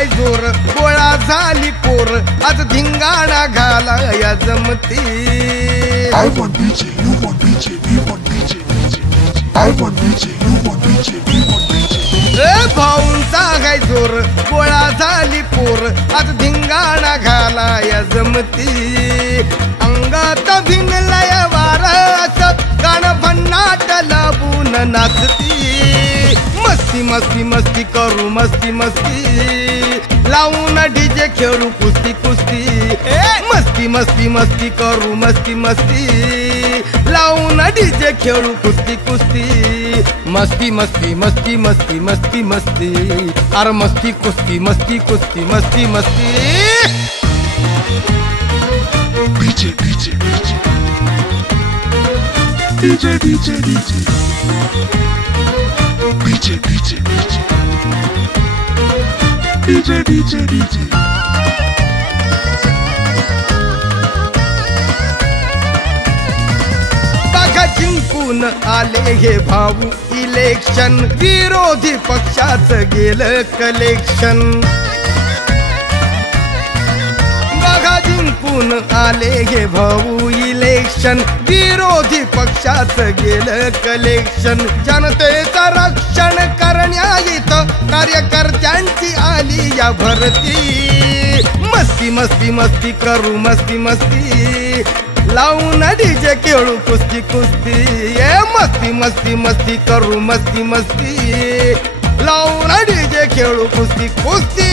गाय जोर गोळा झाली पोर आज धिंगाणा घाला या जमती I want DJ, you want DJ, we want DJ, I want DJ, you want DJ, we want DJ. भाऊंचा गाय जोर गोळा झाली पोर आज धिंगाणा घाला या जमती अंगात भिनलय वारस गाणं भन्नाट लावून नाचती मस्ती मस्ती मस्ती करू मस्ती मस्ती लावून डीजे खेळू कुस्ती कुस्ती मस्ती मस्ती मस्ती करू मस्ती मस्ती लावून डीजे खेळू कुस्ती कुस्ती मस्ती मस्ती मस्ती मस्ती मस्ती मस्ती अरे मस्ती कुस्ती मस्ती कुस्ती मस्ती मस्ती DJ, DJ, DJ, DJ, DJ, DJ, DJ, DJ, DJ, DJ, DJ. बघा जिंकून आले हे भाऊ इलेक्शन विरोधी पक्षाचं गेलं कलेक्शन बघा जिंकून आले हे भाऊ इलेक्शन विरोधी पक्षाचं गेलं कलेक्शन जनतेचं रक्षण करण्या इथं कार्यकर्त्यांची आली या भरती मस्ती मस्ती मस्ती करू मस्ती मस्ती लावून डीजे खेळू कुस्ती कुस्ती मस्ती मस्ती मस्ती करू मस्ती मस्ती लावून डीजे खेळू कुस्ती कुस्ती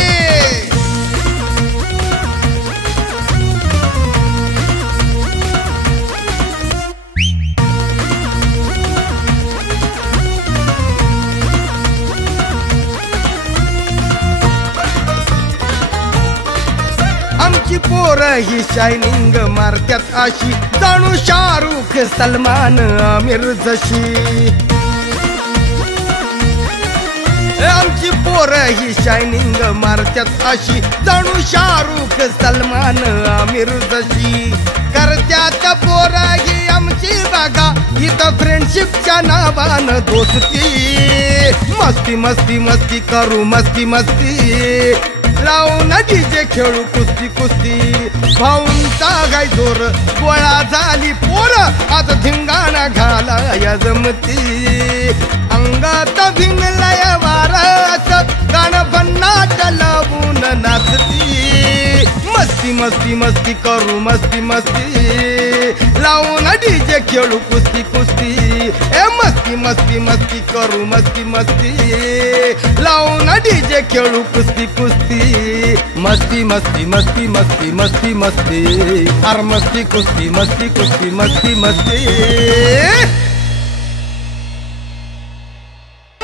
आमची पोर ही शायनिंग मारत्यात अशी जाणू शाहरुख सलमान आमिर जशी आमची पोर ही शायनिंग मारत्यात अशी जाणू शाहरुख सलमान आमिर जशी करत्यात पोर ही आमची बघा इथं फ्रेंडशिपच्या नावानं दोस्ती मस्ती मस्ती मस्ती करू मस्ती मस्ती लावून डीजे खेळू कुस्ती कुस्ती भाऊंचा गाय जोर गोळा झाली पोर आज धिंगाणा घाला या जमती अंगात भिनलय वारस गाणं भन्नाट लावून नाचती मस्ती मस्ती मस्ती करू मस्ती मस्ती लावून डीजे खेळू कुस्ती कुस्ती मस्ती मस्ती मस्ती करू मस्ती मस्ती लावून डीजे खेळू कुस्ती कुस्ती मस्ती मस्ती मस्ती मस्ती मस्ती मस्ती अरे मस्ती कुस्ती मस्ती कुस्ती मस्ती मस्ती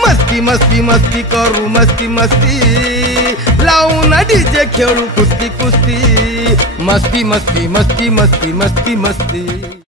मस्ती मस्ती मस्ती करू मस्ती मस्ती लावून डीजे खेळू कुस्ती कुस्ती मस्ती मस्ती मस्ती मस्ती मस्ती मस्ती